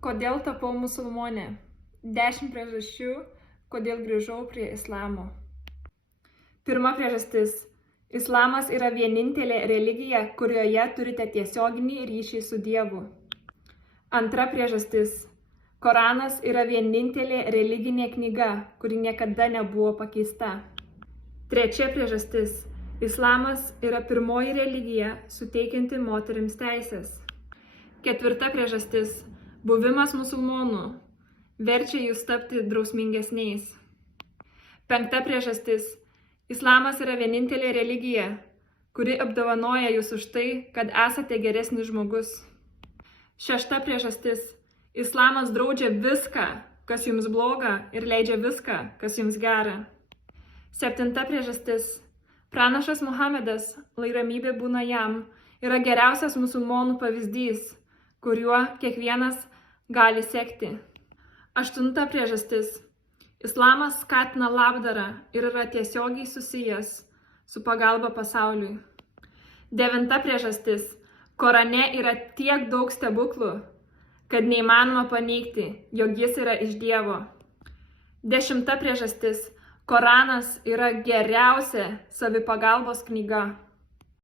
Kodėl tapau musulmonė? 10 priežasčių, kodėl grįžau prie islamo. Pirma priežastis. Islamas yra vienintelė religija, kurioje turite tiesioginį ryšį su Dievu. Antra priežastis. Koranas yra vienintelė religinė knyga, kuri niekada nebuvo pakeista. Trečia priežastis. Islamas yra pirmoji religija suteikianti moterims teisės. Ketvirta priežastis. Buvimas musulmonų verčia jūs tapti drausmingesniais. Penkta priežastis. Islamas yra vienintelė religija, kuri apdovanoja jūs už tai, kad esate geresnis žmogus. Šešta priežastis. Islamas draudžia viską, kas jums bloga, ir leidžia viską, kas jums gera. Septinta priežastis. Pranašas Muhamedas, lai ramybė būna jam, yra geriausias musulmonų pavyzdys, kuriuo kiekvienas gali sekti. Aštunta priežastis. Islamas skatina labdarą ir yra tiesiogiai susijęs su pagalba pasauliui. Devinta priežastis. Korane yra tiek daug stebuklų, kad neįmanoma paneigti, jog jis yra iš Dievo. 10 priežastis. Koranas yra geriausia savipagalbos knyga.